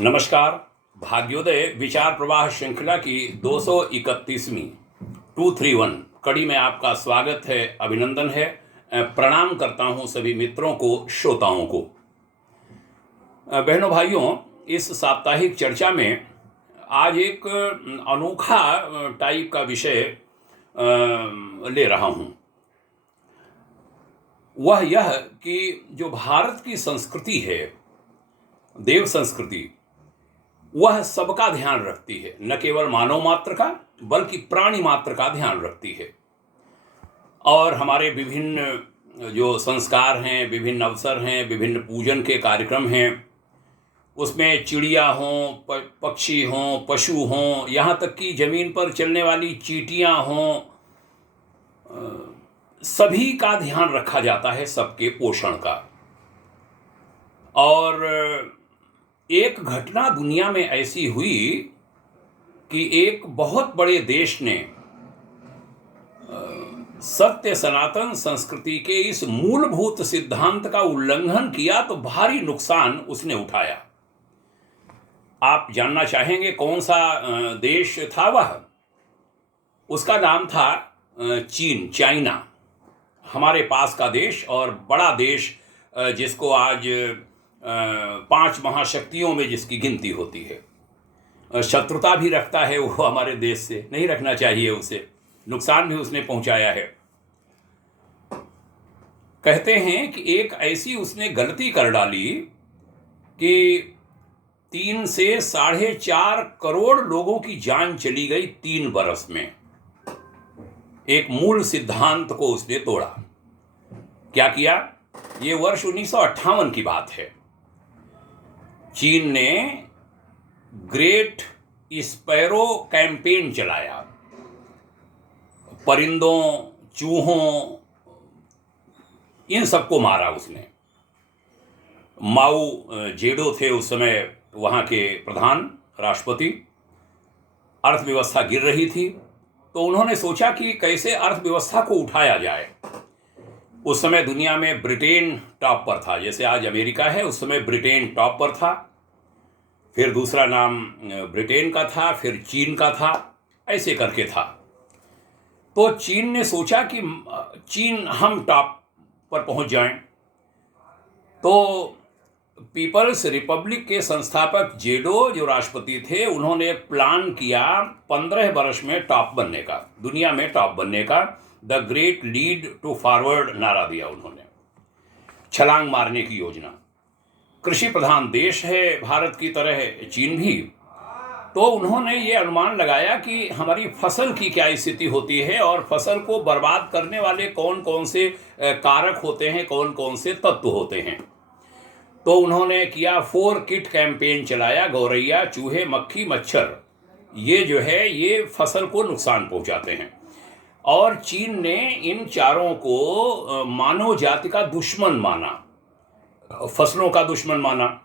नमस्कार। भाग्योदय विचार प्रवाह श्रृंखला की 231वीं 231 कड़ी में आपका स्वागत है, अभिनंदन है। प्रणाम करता हूं सभी मित्रों को, श्रोताओं को। बहनों भाइयों, इस साप्ताहिक चर्चा में आज एक अनोखा टाइप का विषय ले रहा हूं। वह यह कि जो भारत की संस्कृति है, देव संस्कृति, वह सबका ध्यान रखती है। न केवल मानव मात्र का बल्कि प्राणी मात्र का ध्यान रखती है। और हमारे विभिन्न जो संस्कार हैं, विभिन्न अवसर हैं, विभिन्न पूजन के कार्यक्रम हैं, उसमें चिड़िया हों, पक्षी हों, पशु हों, यहाँ तक कि जमीन पर चलने वाली चींटियाँ हों, सभी का ध्यान रखा जाता है, सबके पोषण का। और एक घटना दुनिया में ऐसी हुई कि एक बहुत बड़े देश ने सत्य सनातन संस्कृति के इस मूलभूत सिद्धांत का उल्लंघन किया तो भारी नुकसान उसने उठाया। आप जानना चाहेंगे कौन सा देश था वह? उसका नाम था चीन, चाइना। हमारे पास का देश और बड़ा देश, जिसको आज 5 महाशक्तियों में जिसकी गिनती होती है। शत्रुता भी रखता है वो हमारे देश से, नहीं रखना चाहिए उसे, नुकसान भी उसने पहुंचाया है। कहते हैं कि एक ऐसी उसने गलती कर डाली कि 3 से 4.5 करोड़ लोगों की जान चली गई 3 बरस में। एक मूल सिद्धांत को उसने तोड़ा। क्या किया? ये वर्ष 1958 की बात है। चीन ने ग्रेट स्पैरो कैंपेन चलाया। परिंदों, चूहों, इन सबको मारा उसने। माओ जेडो थे उस समय वहाँ के प्रधान, राष्ट्रपति। अर्थव्यवस्था गिर रही थी, तो उन्होंने सोचा कि कैसे अर्थव्यवस्था को उठाया जाए। उस समय दुनिया में ब्रिटेन टॉप पर था, जैसे आज अमेरिका है, उस समय ब्रिटेन टॉप पर था। फिर दूसरा नाम ब्रिटेन का था, फिर चीन का था, ऐसे करके था। तो चीन ने सोचा कि चीन हम टॉप पर पहुंच जाएं। तो पीपल्स रिपब्लिक के संस्थापक जेडो जो राष्ट्रपति थे, उन्होंने एक प्लान किया 15 वर्ष में टॉप बनने का, दुनिया में टॉप बनने का। The great lead to forward नारा दिया उन्होंने, छलांग मारने की योजना। कृषि प्रधान देश है भारत की तरह चीन भी, तो उन्होंने ये अनुमान लगाया कि हमारी फसल की क्या स्थिति होती है और फसल को बर्बाद करने वाले कौन कौन से कारक होते हैं, कौन कौन से तत्व होते हैं। तो उन्होंने किया 4 किट कैंपेन चलाया। गौरैया, चूहे, मक्खी, मच्छर, ये जो है ये फसल को नुकसान पहुंचाते हैं। और चीन ने इन चारों को मानव जाति का दुश्मन माना, फसलों का दुश्मन माना,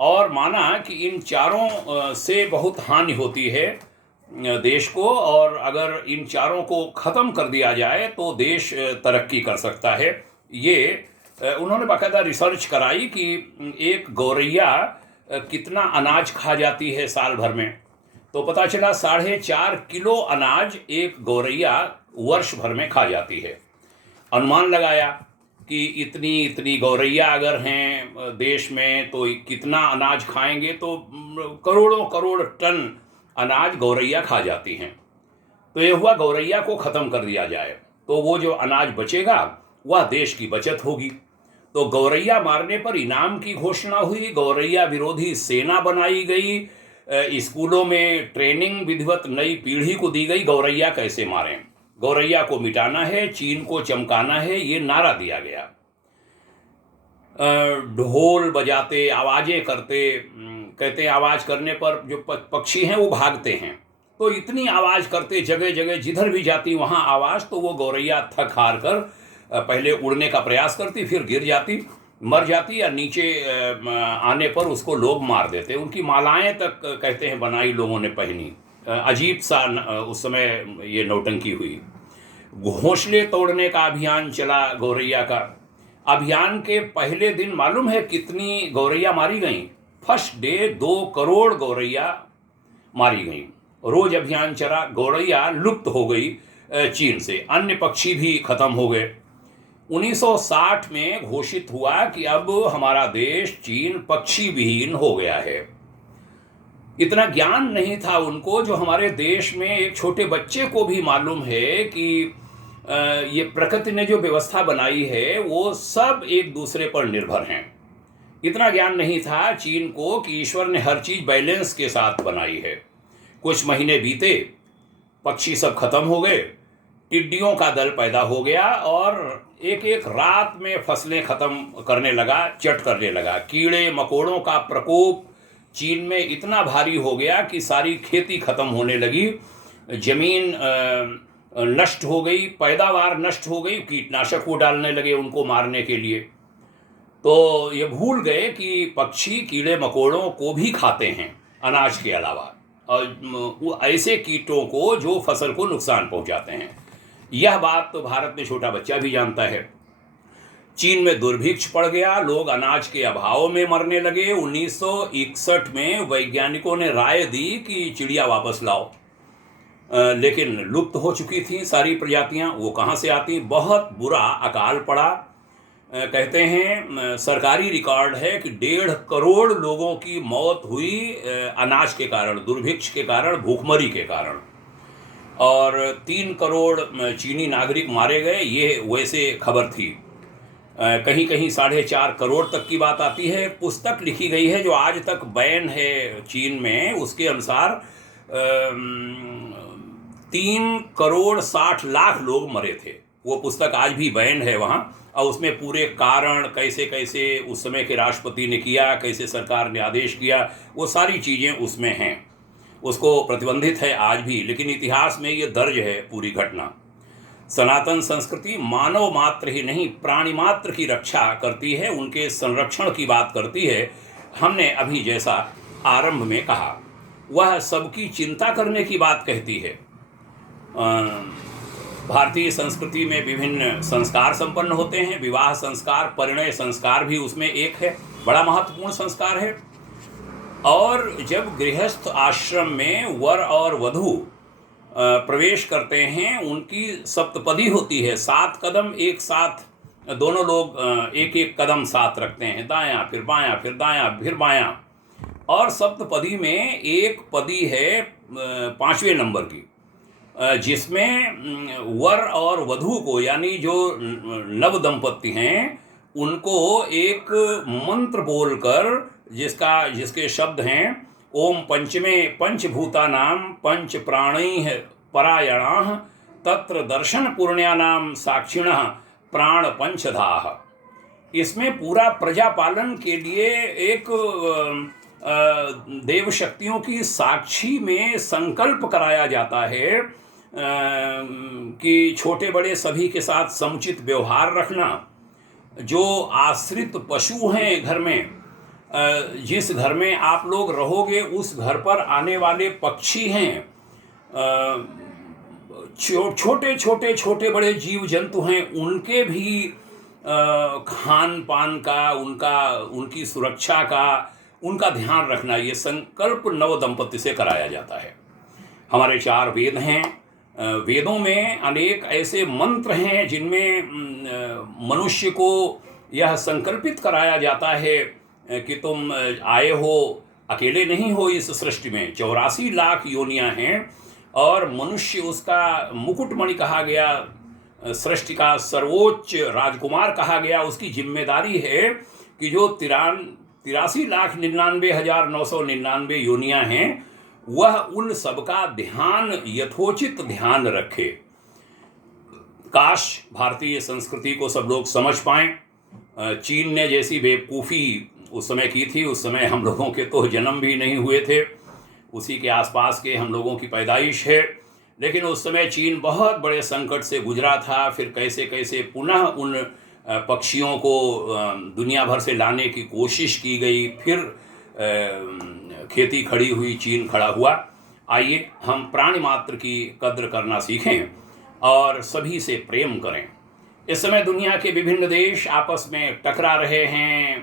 और माना कि इन चारों से बहुत हानि होती है देश को, और अगर इन चारों को ख़त्म कर दिया जाए तो देश तरक्की कर सकता है। ये उन्होंने बाकायदा रिसर्च कराई कि एक गौरैया कितना अनाज खा जाती है साल भर में। तो पता चला 4.5 किलो अनाज एक गौरैया वर्ष भर में खा जाती है। अनुमान लगाया कि इतनी गौरैया अगर हैं देश में तो कितना अनाज खाएंगे, तो करोड़ों करोड़ टन अनाज गौरैया खा जाती हैं। तो ये हुआ गौरैया को ख़त्म कर दिया जाए तो वो जो अनाज बचेगा वह देश की बचत होगी। तो गौरैया मारने पर इनाम की घोषणा हुई, गौरैया विरोधी सेना बनाई गई, स्कूलों में ट्रेनिंग विधिवत नई पीढ़ी को दी गई, गौरैया कैसे मारें, गौरैया को मिटाना है, चीन को चमकाना है, ये नारा दिया गया। ढोल बजाते, आवाज़ें करते, कहते आवाज़ करने पर जो पक्षी हैं वो भागते हैं, तो इतनी आवाज़ करते, जगह जगह जिधर भी जाती वहाँ आवाज़, तो वो गौरैया थक हार कर पहले उड़ने का प्रयास करती, फिर गिर जाती, मर जाती, या नीचे आने पर उसको लोग मार देते। उनकी मालाएं तक कहते हैं बनाई लोगों ने पहनी। अजीब सा उस समय ये नौटंकी हुई। घोंसले तोड़ने का अभियान चला गौरैया का। अभियान के पहले दिन मालूम है कितनी गौरैया मारी गईं? फर्स्ट डे 2 करोड़ गौरैया मारी गई। रोज अभियान चला, गौरैया लुप्त हो गई चीन से, अन्य पक्षी भी खत्म हो गए। 1960 में घोषित हुआ कि अब हमारा देश चीन पक्षी विहीन हो गया है। इतना ज्ञान नहीं था उनको जो हमारे देश में एक छोटे बच्चे को भी मालूम है कि ये प्रकृति ने जो व्यवस्था बनाई है वो सब एक दूसरे पर निर्भर हैं। इतना ज्ञान नहीं था चीन को कि ईश्वर ने हर चीज बैलेंस के साथ बनाई है। कुछ महीने बीते, पक्षी सब खत्म हो गए, टिड्डियों का दल पैदा हो गया और एक एक रात में फसलें खत्म करने लगा, चट करने लगा। कीड़े मकोड़ों का प्रकोप चीन में इतना भारी हो गया कि सारी खेती खत्म होने लगी, जमीन नष्ट हो गई, पैदावार नष्ट हो गई। कीटनाशक वो डालने लगे उनको मारने के लिए। तो ये भूल गए कि पक्षी कीड़े मकोड़ों को भी खाते हैं अनाज के अलावा, और वो ऐसे कीटों को जो फसल को नुकसान पहुंचाते हैं। यह बात तो भारत में छोटा बच्चा भी जानता है। चीन में दुर्भिक्ष पड़ गया, लोग अनाज के अभाव में मरने लगे। 1961 में वैज्ञानिकों ने राय दी कि चिड़िया वापस लाओ, लेकिन लुप्त हो चुकी थी सारी प्रजातियां। वो कहाँ से आती? बहुत बुरा अकाल पड़ा। कहते हैं सरकारी रिकॉर्ड है कि 1.5 करोड़ लोगों की मौत हुई अनाज के कारण, दुर्भिक्ष के कारण, भूखमरी के कारण, और 3 करोड़ चीनी नागरिक मारे गए। ये वैसे खबर थी। कहीं कहीं 4.5 करोड़ तक की बात आती है। पुस्तक लिखी गई है जो आज तक बैन है चीन में, उसके अनुसार 3 करोड़ 60 लाख लोग मरे थे। वो पुस्तक आज भी बैन है वहाँ, और उसमें पूरे कारण, कैसे कैसे उस समय के राष्ट्रपति ने किया, कैसे सरकार ने आदेश किया, वो सारी चीज़ें उसमें हैं। उसको प्रतिबंधित है आज भी, लेकिन इतिहास में ये दर्ज है पूरी घटना। सनातन संस्कृति मानव मात्र ही नहीं, प्राणी मात्र की रक्षा करती है, उनके संरक्षण की बात करती है। हमने अभी जैसा आरंभ में कहा, वह सबकी चिंता करने की बात कहती है। भारतीय संस्कृति में विभिन्न संस्कार संपन्न होते हैं। विवाह संस्कार, परिणय संस्कार भी उसमें एक है, बड़ा महत्वपूर्ण संस्कार है। और जब गृहस्थ आश्रम में वर और वधू प्रवेश करते हैं, उनकी सप्तपदी होती है। 7 कदम एक साथ दोनों लोग एक एक कदम साथ रखते हैं, दायां फिर बायां फिर दायां फिर बायां। और सप्तपदी में एक पदी है 5वें नंबर की, जिसमें वर और वधू को, यानी जो नव दंपति हैं, उनको एक मंत्र बोलकर, जिसके शब्द हैं ओम पंचमे पंचभूतानां पंच प्राणैः परायणाः तत्र दर्शन पुण्यानां साक्षिणः प्राण पंचधाः। इसमें पूरा प्रजापालन के लिए एक देव शक्तियों की साक्षी में संकल्प कराया जाता है कि छोटे बड़े सभी के साथ समुचित व्यवहार रखना। जो आश्रित पशु हैं घर में, जिस घर में आप लोग रहोगे उस घर पर आने वाले पक्षी हैं, छोटे छोटे छोटे बड़े जीव जंतु हैं, उनके भी खान पान का, उनकी सुरक्षा का, उनका ध्यान रखना, ये संकल्प नव दंपति से कराया जाता है। हमारे 4 वेद हैं। वेदों में अनेक ऐसे मंत्र हैं जिनमें मनुष्य को यह संकल्पित कराया जाता है कि तुम आए हो, अकेले नहीं हो इस सृष्टि में। 84 लाख योनियां हैं और मनुष्य उसका मुकुटमणि कहा गया, सृष्टि का सर्वोच्च राजकुमार कहा गया। उसकी जिम्मेदारी है कि जो 83,99,999 योनियां हैं, वह उन सबका ध्यान, यथोचित ध्यान रखे। काश भारतीय संस्कृति को सब लोग समझ पाएं। चीन ने जैसी बेवकूफ़ी उस समय की थी, उस समय हम लोगों के तो जन्म भी नहीं हुए थे, उसी के आसपास के हम लोगों की पैदाइश है। लेकिन उस समय चीन बहुत बड़े संकट से गुजरा था। फिर कैसे कैसे पुनः उन पक्षियों को दुनिया भर से लाने की कोशिश की गई, फिर खेती खड़ी हुई, चीन खड़ा हुआ। आइए हम प्राणी मात्र की कद्र करना सीखें और सभी से प्रेम करें। इस समय दुनिया के विभिन्न देश आपस में टकरा रहे हैं,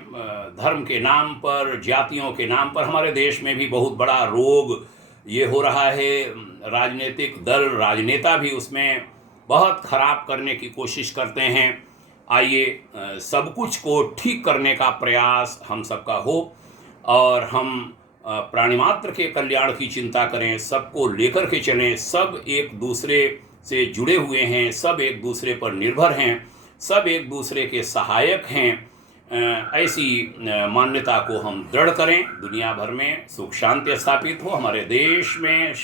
धर्म के नाम पर, जातियों के नाम पर। हमारे देश में भी बहुत बड़ा रोग ये हो रहा है। राजनीतिक दल, राजनेता भी उसमें बहुत खराब करने की कोशिश करते हैं। आइए सब कुछ को ठीक करने का प्रयास हम सबका हो और हम प्राणी मात्र के कल्याण की चिंता करें, सबको लेकर के चलें। सब एक दूसरे से जुड़े हुए हैं, सब एक दूसरे पर निर्भर हैं, सब एक दूसरे के सहायक हैं। ऐसी मान्यता को हम दृढ़ करें। दुनिया भर में सुख शांति स्थापित हो, हमारे देश में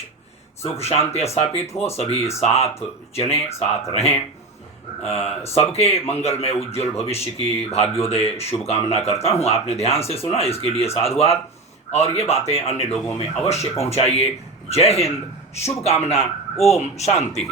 सुख शांति स्थापित हो, सभी साथ चलें, साथ रहें। सबके मंगल में उज्जवल भविष्य की भाग्योदय शुभकामना करता हूँ। आपने ध्यान से सुना, इसके लिए साधुवाद। और ये बातें अन्य लोगों में अवश्य पहुँचाइए। जय हिंद, शुभकामना। ओम शांति।